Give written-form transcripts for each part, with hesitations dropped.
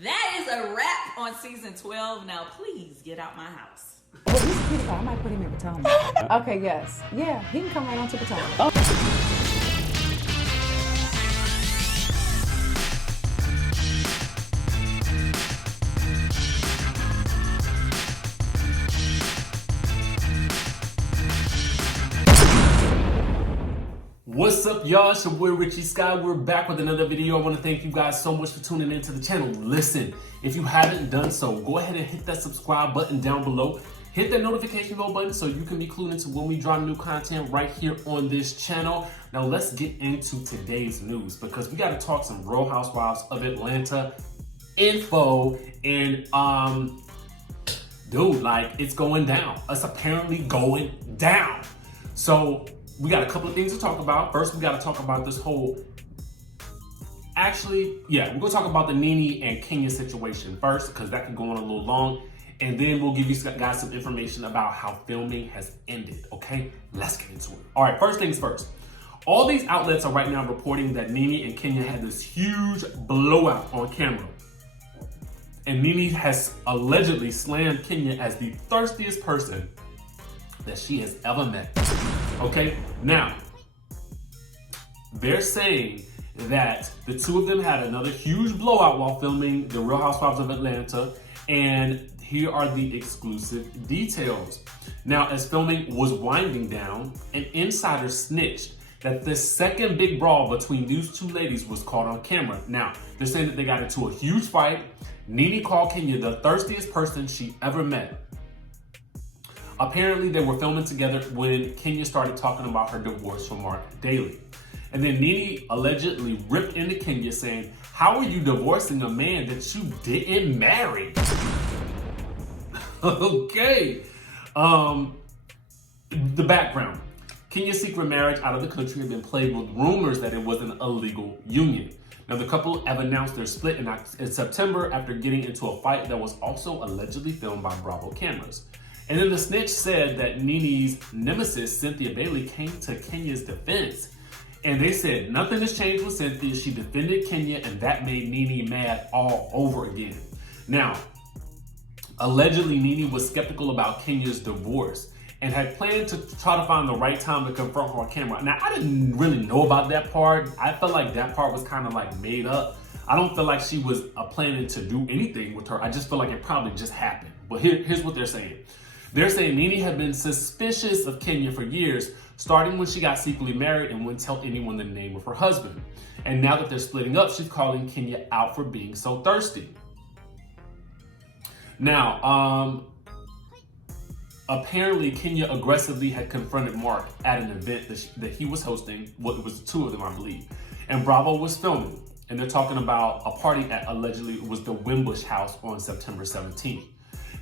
That is a wrap on season 12. Now, please get out my house. Oh, he's a cutie pie. I might put him in Potomac. Okay, yes. Yeah, he can come right on to Potomac. What's up, y'all? It's your boy Richie Sky. We're back with another video. I want to thank you guys so much for tuning into the channel. Listen, if you haven't done so, go ahead and hit that subscribe button down below. Hit that notification bell button so you can be clued into when we drop new content right here on this channel. Now let's get into today's news because we got to talk some Real Housewives of Atlanta info. And dude, like, it's going down. It's apparently going down. So we got a couple of things to talk about. First, we got to talk about this whole, we're going to talk about the Nene and Kenya situation first, because that can go on a little long. And then we'll give you guys some information about how filming has ended, okay? Let's get into it. All right, first things first. All these outlets are right now reporting that Nene and Kenya had this huge blowout on camera. And Nene has allegedly slammed Kenya as the thirstiest person that she has ever met. Okay, now, they're saying that the two of them had another huge blowout while filming The Real Housewives of Atlanta, and here are the exclusive details. Now, as filming was winding down, an insider snitched that the second big brawl between these two ladies was caught on camera. Now, they're saying that they got into a huge fight. Nene called Kenya the thirstiest person she ever met. Apparently, they were filming together when Kenya started talking about her divorce from Mark Daly. And then Nene allegedly ripped into Kenya saying, "How are you divorcing a man that you didn't marry?" Okay. The background. Kenya's secret marriage out of the country had been plagued with rumors that it was an illegal union. Now, the couple have announced their split in September after getting into a fight that was also allegedly filmed by Bravo cameras. And then the snitch said that Nene's nemesis, Cynthia Bailey, came to Kenya's defense. And they said nothing has changed with Cynthia. She defended Kenya, and that made Nene mad all over again. Now, allegedly, Nene was skeptical about Kenya's divorce and had planned to try to find the right time to confront her on camera. Now, I didn't really know about that part. I felt like that part was kind of like made up. I don't feel like she was planning to do anything with her. I just feel like it probably just happened. But here's what they're saying. They're saying Nene had been suspicious of Kenya for years, starting when she got secretly married and wouldn't tell anyone the name of her husband. And now that they're splitting up, she's calling Kenya out for being so thirsty. Now, apparently Kenya aggressively had confronted Mark at an event that he was hosting. Well, it was the two of them, I believe. And Bravo was filming. And they're talking about a party at allegedly it was the Wimbush house on September 17th.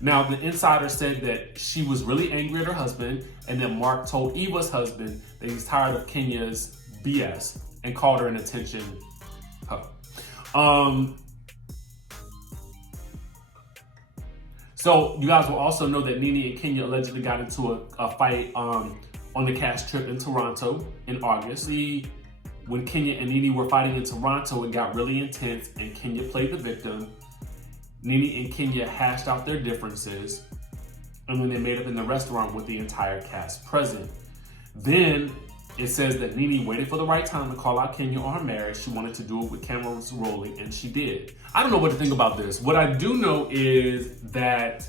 Now, the insider said that she was really angry at her husband, and then Mark told Eva's husband that he's tired of Kenya's BS and called her an attention hoe. So you guys will also know that Nene and Kenya allegedly got into a fight on the cast trip in Toronto in August. When Kenya and Nene were fighting in Toronto, it got really intense, and Kenya played the victim. Nene and Kenya hashed out their differences, and then they made up in the restaurant with the entire cast present. Then it says that Nene waited for the right time to call out Kenya on her marriage. She wanted to do it with cameras rolling, and she did. I don't know what to think about this. What I do know is that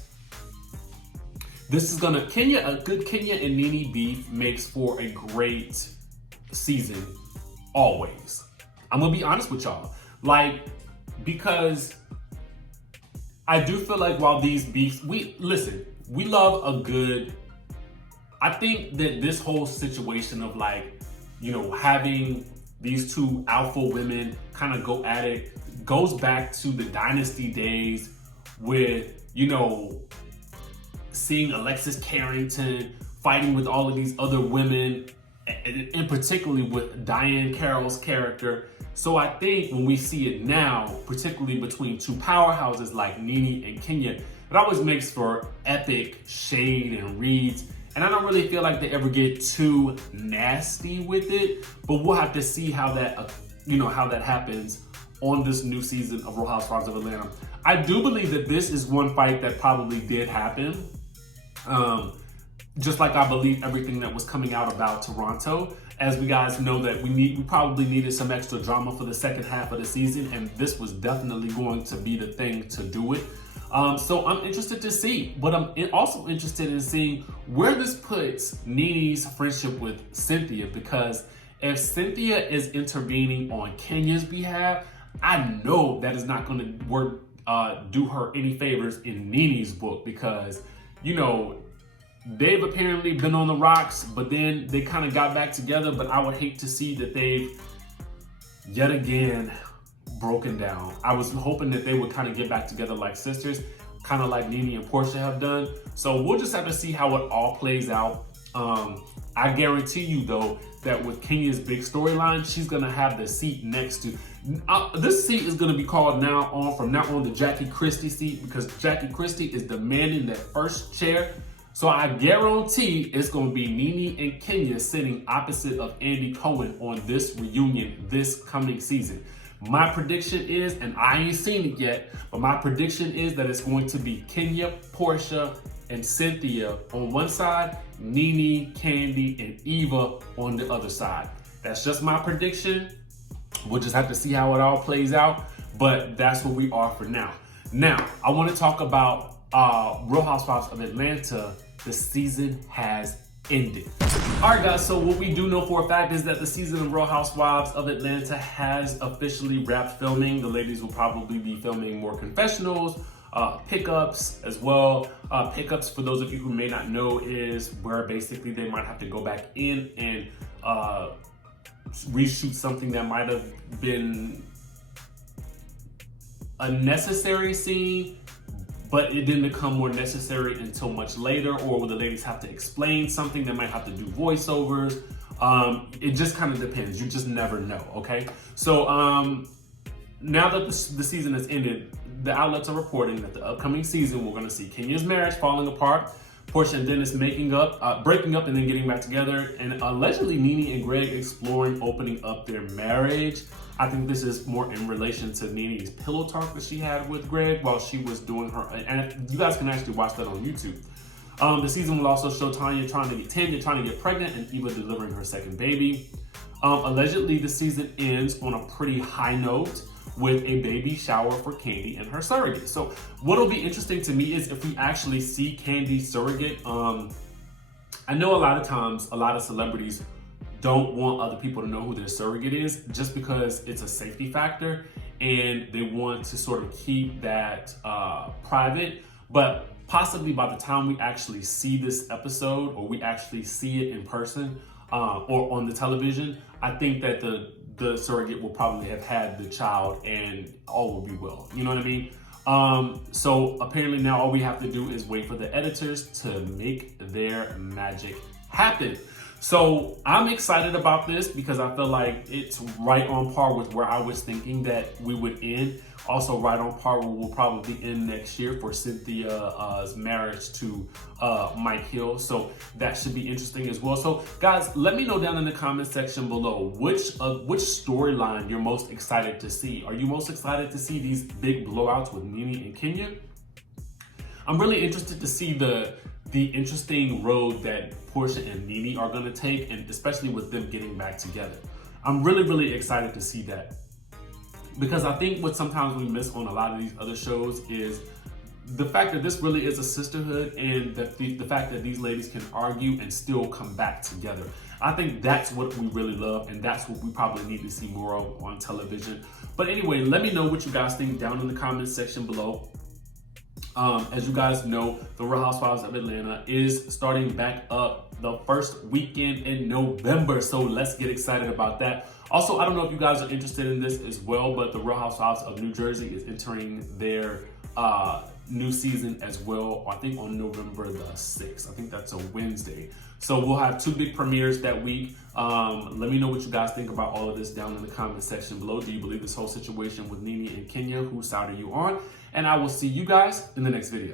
this is a good Kenya and Nene beef makes for a great season, always. I'm gonna be honest with y'all. Because I do feel like while these beefs, we love a good, I think that this whole situation of having these two alpha women kind of go at it goes back to the dynasty days with, seeing Alexis Carrington fighting with all of these other women, and particularly with Diane Carroll's character. So I think when we see it now, particularly between two powerhouses like Nene and Kenya, it always makes for epic shade and reads. And I don't really feel like they ever get too nasty with it, but we'll have to see how that, how that happens on this new season of Real Housewives of Atlanta. I do believe that this is one fight that probably did happen. Just like I believe everything that was coming out about Toronto. As we guys know that we probably needed some extra drama for the second half of the season, and this was definitely going to be the thing to do it. So I'm interested to see, but I'm also interested in seeing where this puts Nene's friendship with Cynthia, because if Cynthia is intervening on Kenya's behalf, I know that is not going to work, do her any favors in Nene's book, because, you know, they've apparently been on the rocks, but then they kind of got back together. But I would hate to see that they've yet again broken down. I was hoping that they would kind of get back together like sisters, kind of like Nene and Porsha have done. So we'll just have to see how it all plays out. I guarantee you though, that with Kenya's big storyline, she's gonna have the seat next to, this seat is gonna be called from now on the Jackie Christie seat, because Jackie Christie is demanding that first chair. So I guarantee it's going to be Nene and Kenya sitting opposite of Andy Cohen on this reunion this coming season. My prediction is, and I ain't seen it yet, but my prediction is that it's going to be Kenya, Porsha, and Cynthia on one side, Nene, Kandi, and Eva on the other side. That's just my prediction. We'll just have to see how it all plays out, but that's where we are for now. Now, I want to talk about Real Housewives of Atlanta. The season has ended. All right, guys, so what we do know for a fact is that the season of Real Housewives of Atlanta has officially wrapped filming. The ladies will probably be filming more confessionals, pickups as well. Pickups, for those of you who may not know, is where basically they might have to go back in and reshoot something that might have been a necessary scene, but it didn't become more necessary until much later, or where the ladies have to explain something, they might have to do voiceovers. It just kind of depends. You just never know, okay? So now that the season has ended, the outlets are reporting that the upcoming season, we're gonna see Kenya's marriage falling apart, Porsha and Dennis breaking up and then getting back together, and allegedly Nene and Greg exploring opening up their marriage. I think this is more in relation to Nene's pillow talk that she had with Greg while she was doing her, and you guys can actually watch that on YouTube. The season will also show Tanya trying to get pregnant, and Eva delivering her second baby. Allegedly, the season ends on a pretty high note with a baby shower for Kandi and her surrogate. So what'll be interesting to me is if we actually see Kandi's surrogate. I know a lot of times, a lot of celebrities don't want other people to know who their surrogate is, just because it's a safety factor and they want to sort of keep that private. But possibly by the time we actually see this episode, or we actually see it in person or on the television, I think that the surrogate will probably have had the child and all will be well. You know what I mean? So apparently now all we have to do is wait for the editors to make their magic happen. So I'm excited about this because I feel like it's right on par with where I was thinking that we would end. Also right on par where we'll probably end next year for Cynthia's marriage to Mike Hill. So that should be interesting as well. So guys, let me know down in the comment section below which storyline you're most excited to see. Are you most excited to see these big blowouts with Nene and Kenya? I'm really interested to see the interesting road that Porsha and Nene are gonna take, and especially with them getting back together. I'm really, really excited to see that. Because I think what sometimes we miss on a lot of these other shows is the fact that this really is a sisterhood, and the fact that these ladies can argue and still come back together. I think that's what we really love, and that's what we probably need to see more of on television. But anyway, let me know what you guys think down in the comment section below. As you guys know, the Real Housewives of Atlanta is starting back up the first weekend in November. So let's get excited about that. Also, I don't know if you guys are interested in this as well, but the Real Housewives of New Jersey is entering their new season as well. I think on November the 6th. I think that's a Wednesday. So we'll have 2 big premieres that week. Let me know what you guys think about all of this down in the comment section below. Do you believe this whole situation with Nene and Kenya? Whose side are you on? And I will see you guys in the next video.